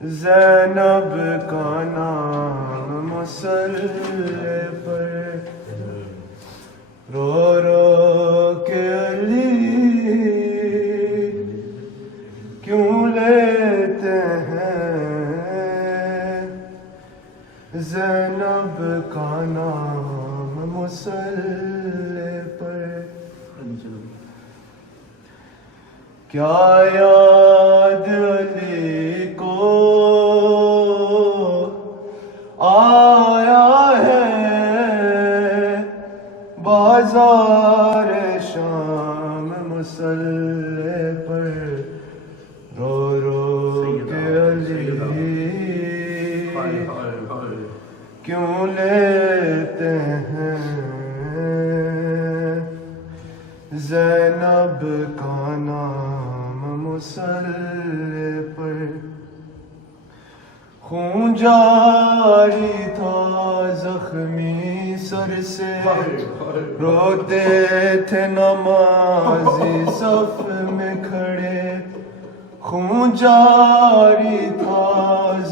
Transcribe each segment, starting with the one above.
ज़ैनब का नाम मुसल्ले पर रो रो के अली क्यों लेते हैं। ज़ैनब का नाम मुसल्ले पर क्या याद अली को आया है बाजार शाम मुसल्ले पर रो रो के अली क्यों लेते हैं। ज़ैनब का नाम मुसल्ले पर खून जारी था जख्मी सर से रोते थे नमाजी सफ में खड़े। खून जारी था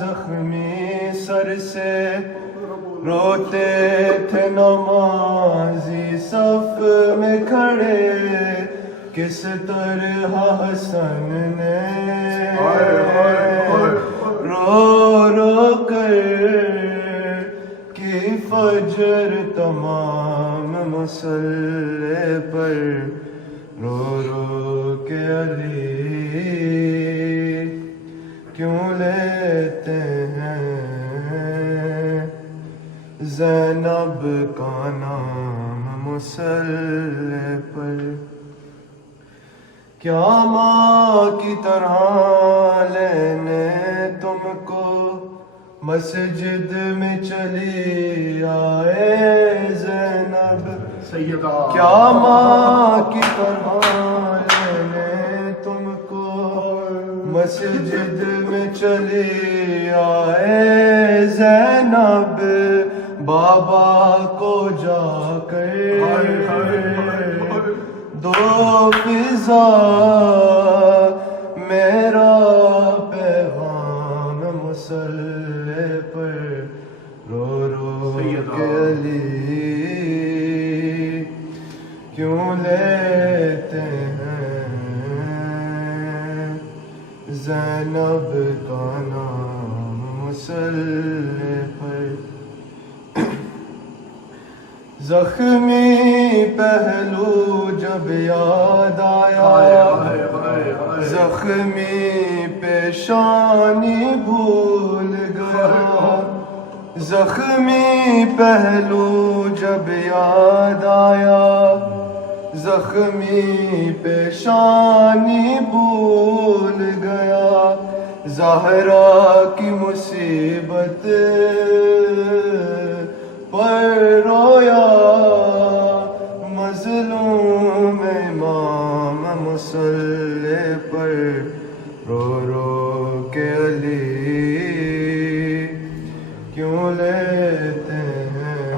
जख्मी सर से रोते थे नमाजी सफ में खड़े। किस तरह हसन ने रो रो कर की फजर तमाम मुसल्ले पर रो रो के अली क्यों लेते हैं। ज़ैनब का नाम मुसल्ले पर क्या माँ की तरह लेने तुमको मस्जिद में चली आए ज़ैनब। सैयदा क्या माँ की तरह लेने तुमको मस्जिद में चली आए ज़ैनब। बाबा को जाकर दो फिजा मेरा पैगाम मुसल्ले पर रो रो के अली क्यों लेते हैं। ज़ैनब का नाम मुसल्ले पर ज़ख्मी पहलू जब याद आया ज़ख्मी पेशानी भूल गया। ज़ख्मी पहलू जब याद आया ज़ख्मी पेशानी भूल गया। ज़हरा की मुसीबत पर रोया मज़लूम इमाम मुसल्ले पर रो रो के अली क्यों लेते हैं।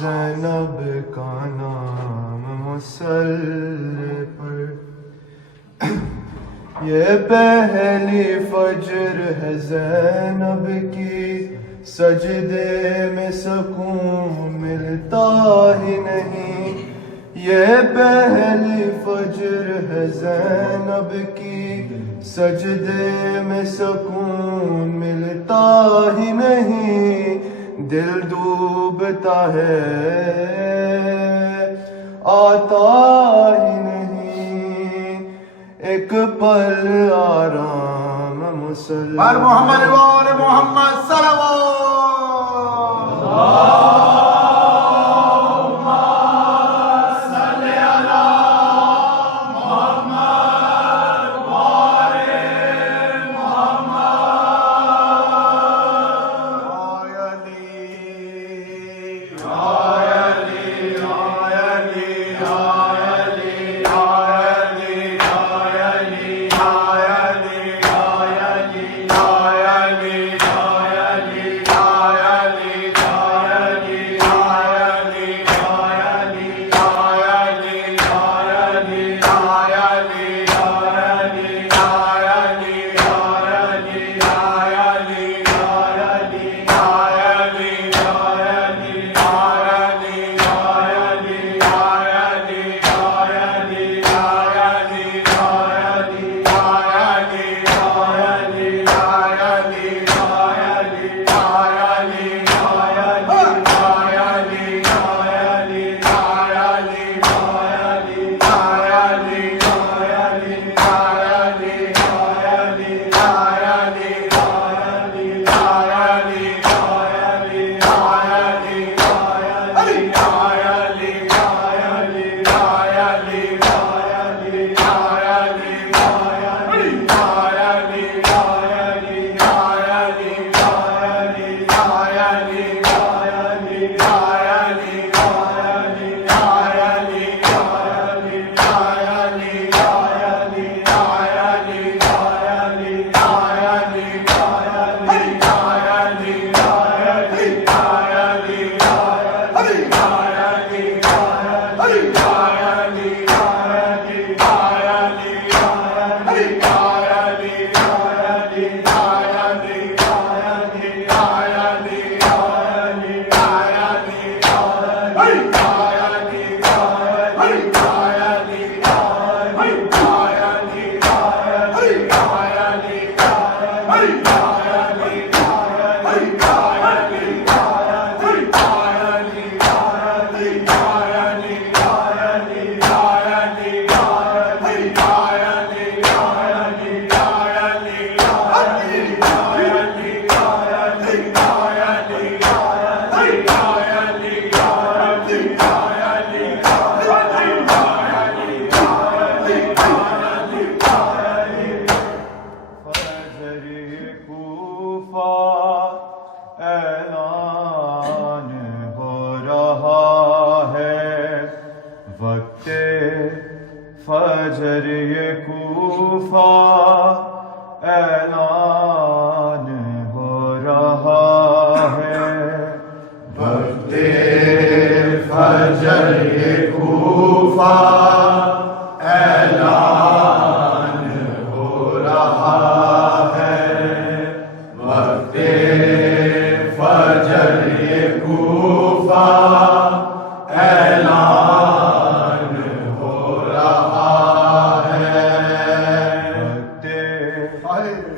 ज़ैनब का नाम मुसल्ले पर ये पहली फजर है ज़ैनब की सजदे में सकून मिलता ही नहीं। ये पहली फजर है ज़ैनब की सजदे में सकून मिलता ही नहीं। दिल डूबता है आता ही नहीं एक पल आराम मुसल्ले मोहम्मद वाले मोहम्मद सल्लल्लाहु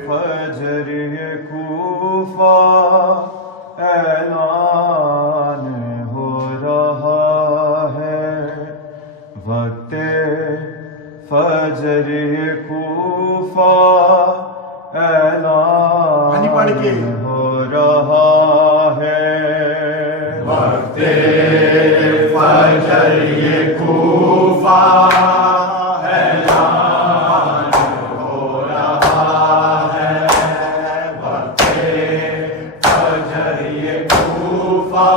फजर ये कूफा ऐलान हो रहा है, वक्ते फजर ये कूफा पानी पढ़ के। ऐलान हो रहा है, वक्ते फजर ये कूफा ऐलान हो रहा है, वक्ते फजर ये कूफा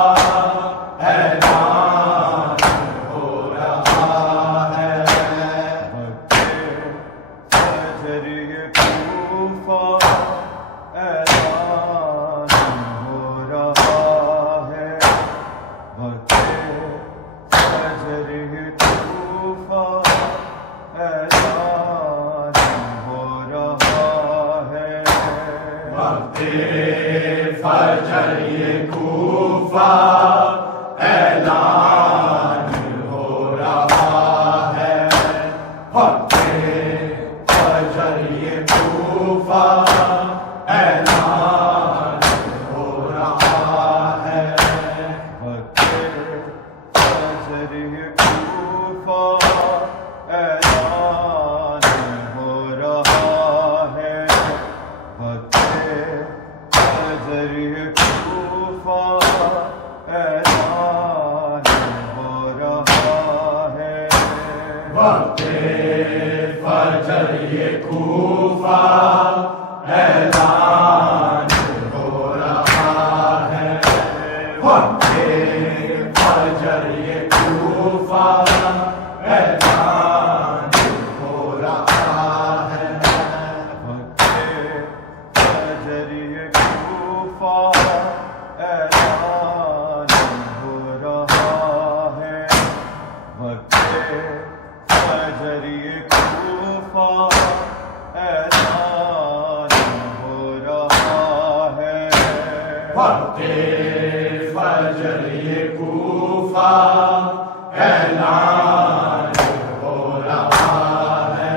ऐलान हो रहा है, फजर ये कूफा ऐलान हो रहा है, वक्ते फजर ये कूफा ऐलान हो रहा है, वक्ते फजर ये कूफा ऐलान हो रहा है, वक्ते फजर ये कूफा ऐलान हो रहा है, वक्ते फजर ये कूफा ऐलान हो रहा है, वक्ते फजर ये कूफा ऐलान हो रहा है, वक्ते फजर ये कूफा ऐलान हो रहा है, वक्ते फजर ये कूफा ऐलान हो रहा है, वक्ते फजर ये कूफा ऐलान हो रहा है, वक्ते फजर ये कूफा ऐलान हो रहा है, वक्ते फजर ये कूफा ऐलान हो रहा है,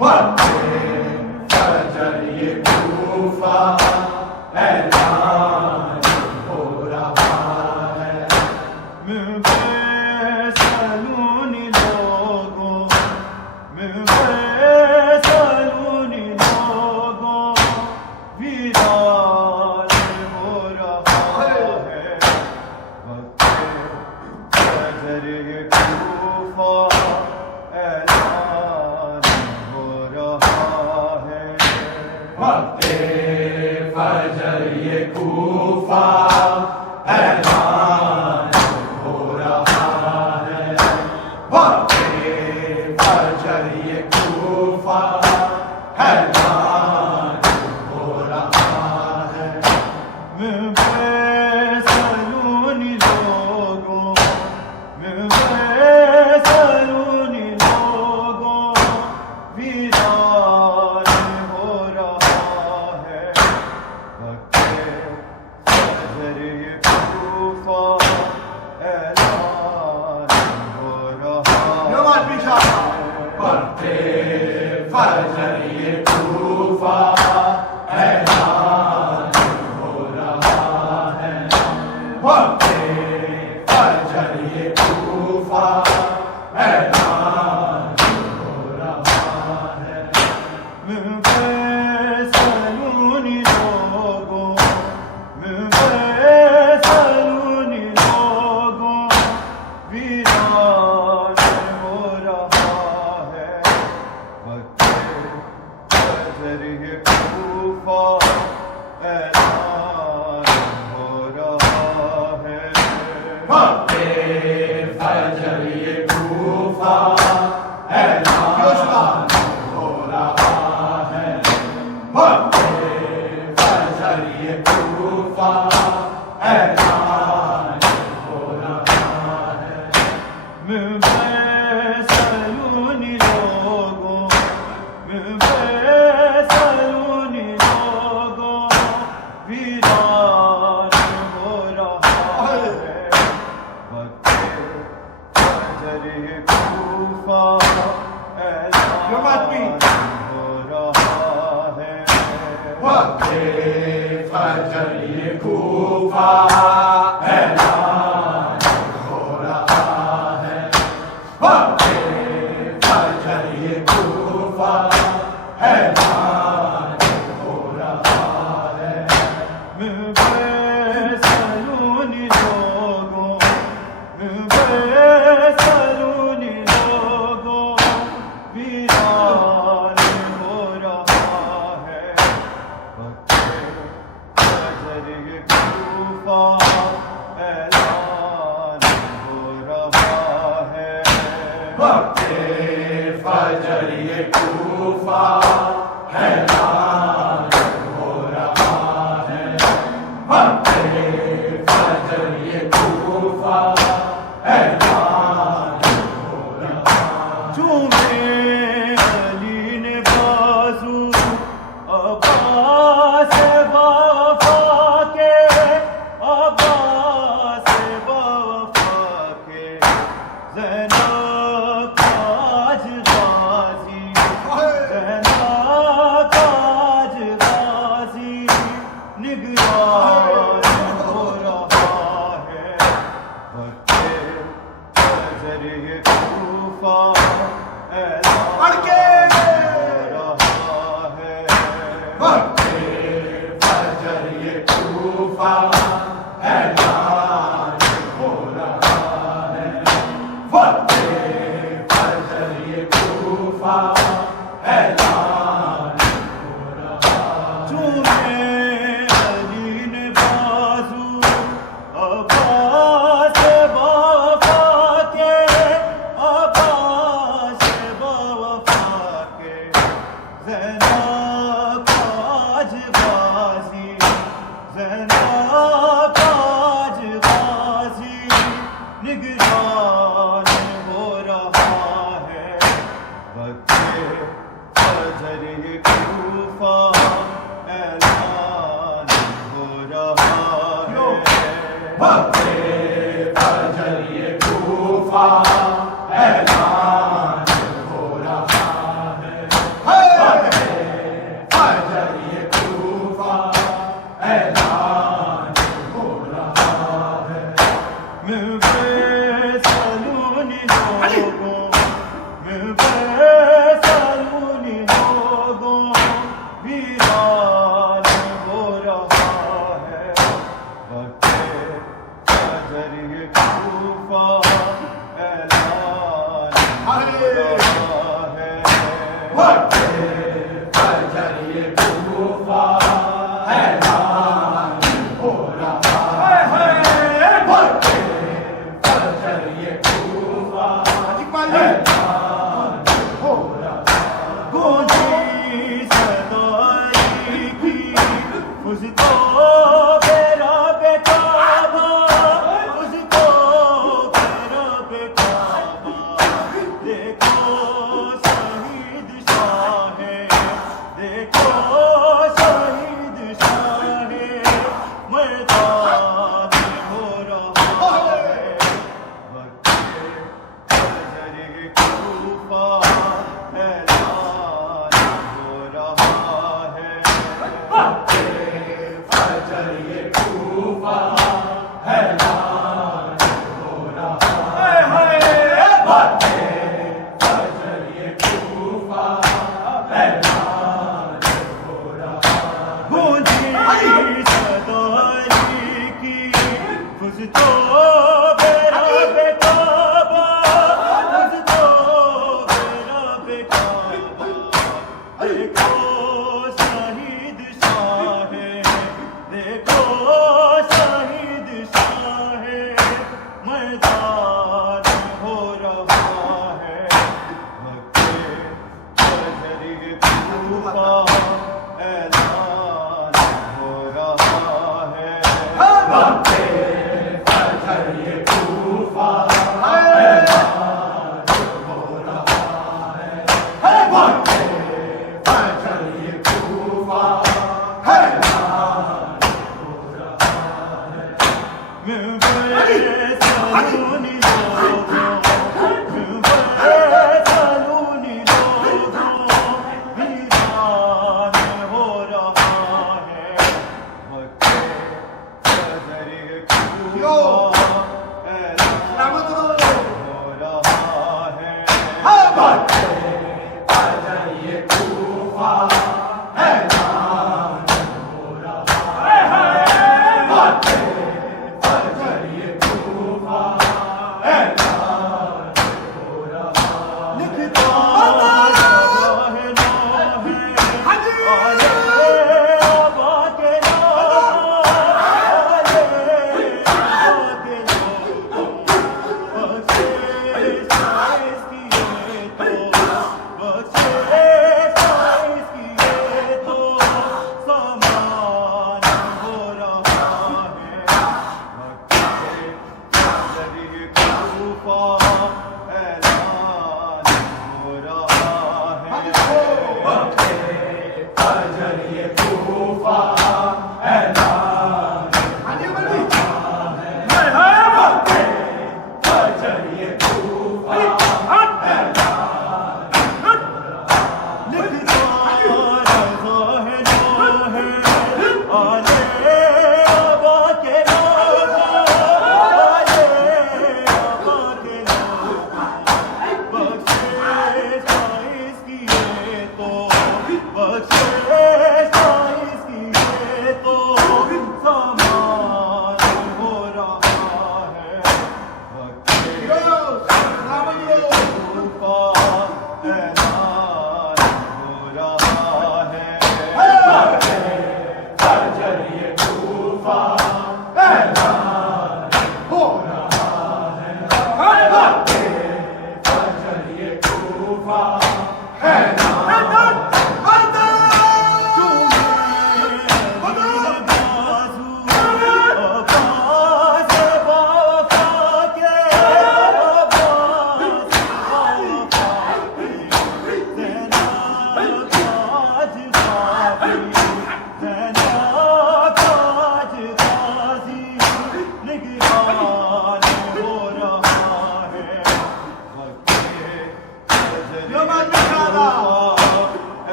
वक्ते फजर ये कूफा ऐलान हो रहा है, सलूनी लोगों सलूनी लोगों वीरान हो रहा है, वक्ते फजर ये कूफा ऐलान हो रहा है, वक्ते फजर ये कूफा ऐलान हो रहा है, वक्ते फजर ये कूफा ऐलान हो रहा है, सलूनी लोगों सलूनी लोगों वीरान हो रहा है, वक्ते फजर ये कूफा ऐलान हो रहा नमाज पीछा। है, वक्ते फजर ये कूफा ऐलान हो रहा है, वक्ते फजर ये कूफा ऐलान हो रहा है, सलूनी लोगों सलूनी लोगों वीरान हो रहा है, वक्ते फजर ये कूफा ऐलान हो रहा है, वक्ते फजर ये कूफा ऐलान हो रहा है, वक्ते फजर ये कूफा ऐलान हो रहा है, सलूनी लोगों सलूनी लोगों वीरान हो रहा है, वक्ते फजर ये कूफा ऐलान हो रहा है, वक्त फजर ये कूफा ऐलान हो रहा है। वक्त फजर ये कूफा ऐलान हो रहा है। सलूनी लोगों सलूनी लोगों वीरान हो रहा है। फजर ये कूफा ऐलान हो रहा है। वक्त फजर ये कूफा ऐलान हो रहा है। वक्त फजर ये कूफा ऐलान हो रहा है। चूमे अली ने बाजू अब्बास वफा के, अब्बास वफा के ज़ैनब ताज गाज़ी, ज़ैनब ताज गाज़ी निगरान हो रहा है। वक्त फजर ये कूफा ऐलान हो रहा है। वक्त फजर ये कूफा ऐलान हो रहा है। वक्त फजर ये कूफा ऐलान हो रहा है। चूमे अली ने बाजू अब्बास वफा के, अब्बास वफा के ज़ैनब ताज गाज़ी, ज़ैनब ताज गाज़ी निगरान हो रहा है। वक्त फजर ये कूफा ऐलान हो रहा है। वक्त फजर ये कूफा ऐलान हो रहा है। वक्त फजर ये कूफा ऐलान हो रहा है। सलूनी लोगों सलूनी लोगों वीरान हो रहा है। वक्त फजर ये कूफा ऐलान हो रहा है। वक्त फजर ये कूफा ऐलान हो रहा है। वक्त फजर ये कूफा ऐलान हो रहा है। गूंजी सदाई की उसको तेरा बेकाबा, उसको तेरा बेकाबा। देखो शहीद शाहे, देखो शहीद शाहे मैदान हो रहा है। वक्त फजर ये कूफा ऐलान हो रहा है। वक्त फजर ये कूफा ऐलान हो रहा है। वक्त फजर ये कूफा ऐलान हो रहा है। गूंजी सदाई की खुशतो मेरा बेकाबा, खुशतो मेरा बेकाबा। देखो शहीद शाहे, देखो शहीद शाहे मैदान हो रहा है। वक्त फजर ये कूफा ऐलान हो रहा है। वक्त फजर ये कूफा ऐलान हो रहा है। वक्त फजर ये कूफा ऐलान हो रहा है। सलूनी लोगों सलूनी लोगों वीरान हो रहा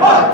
Hey!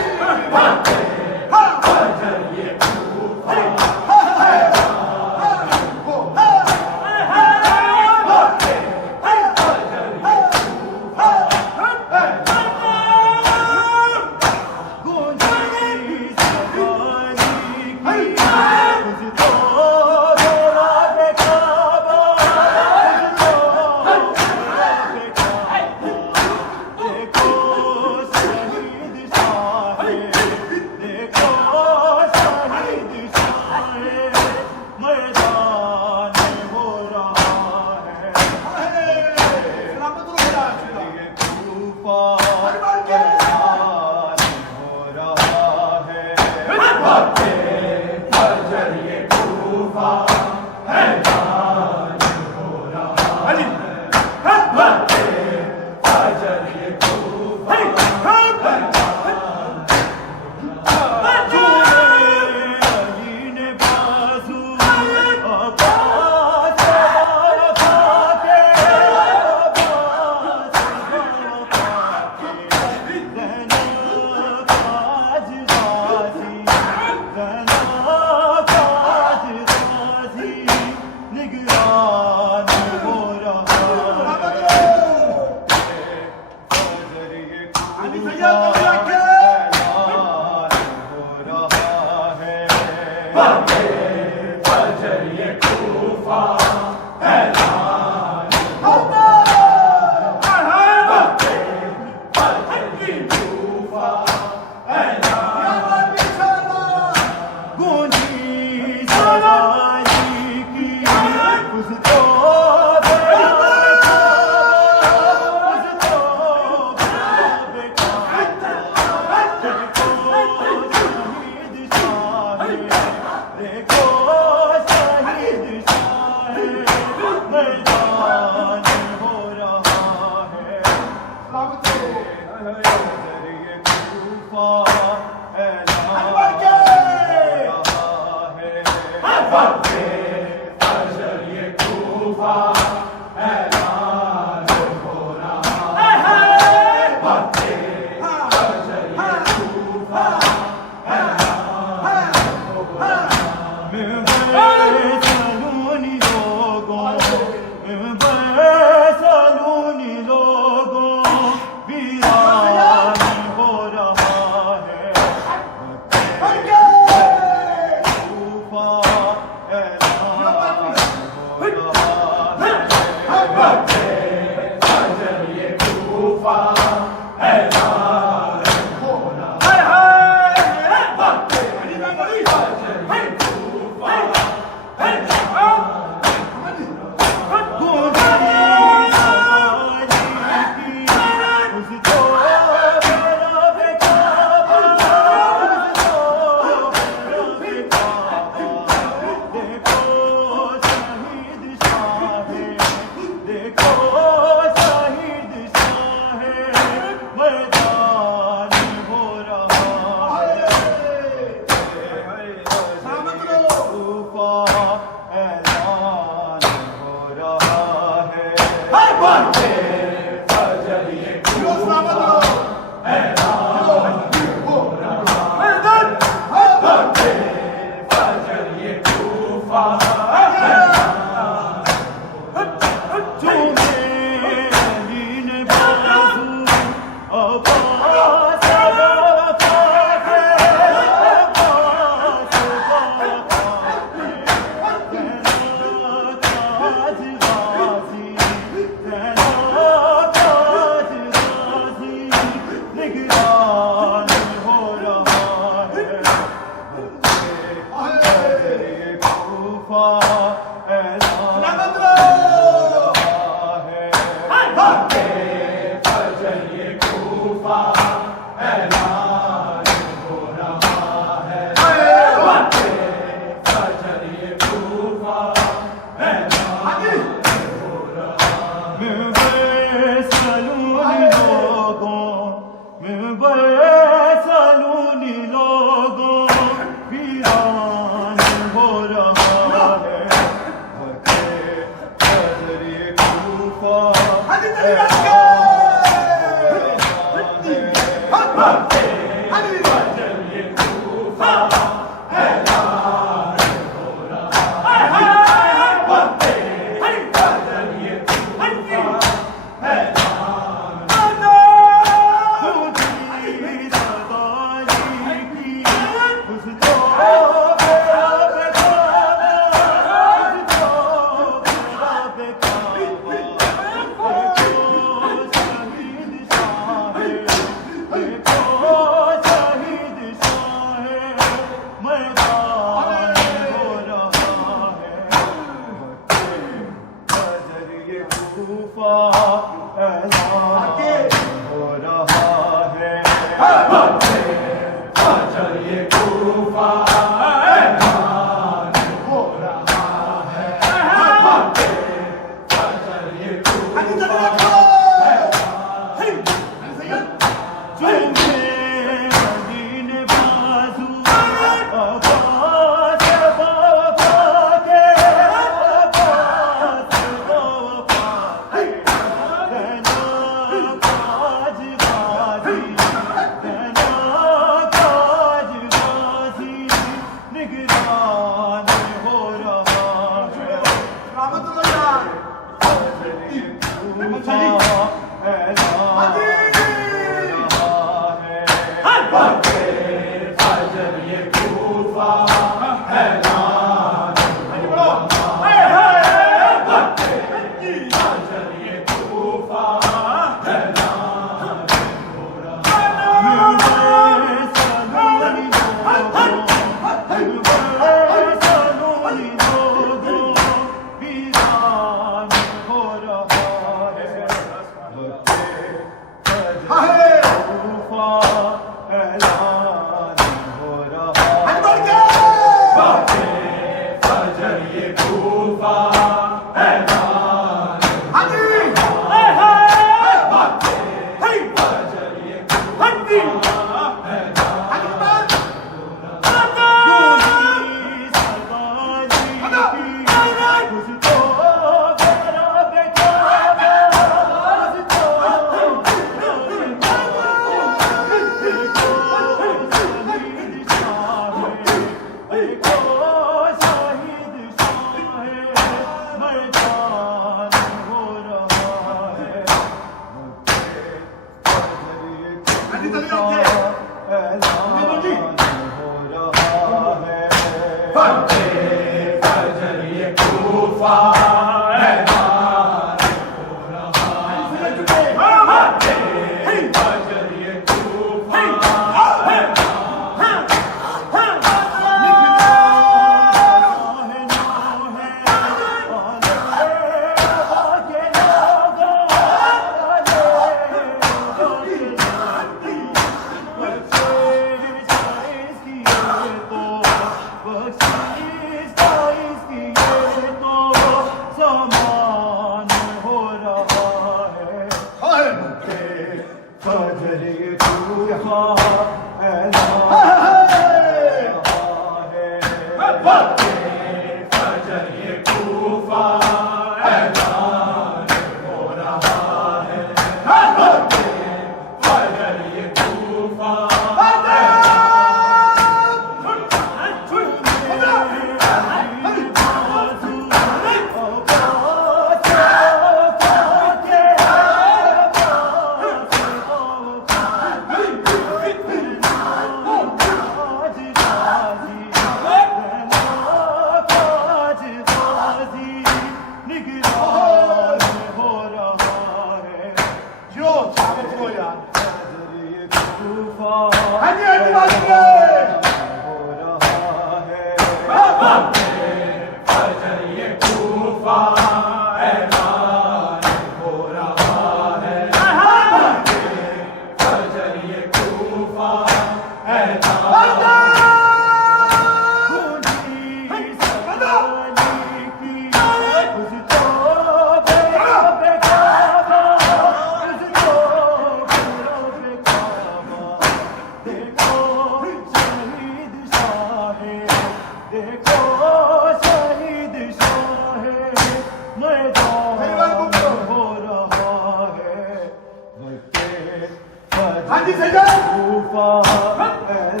हाँ जी सजन तूफान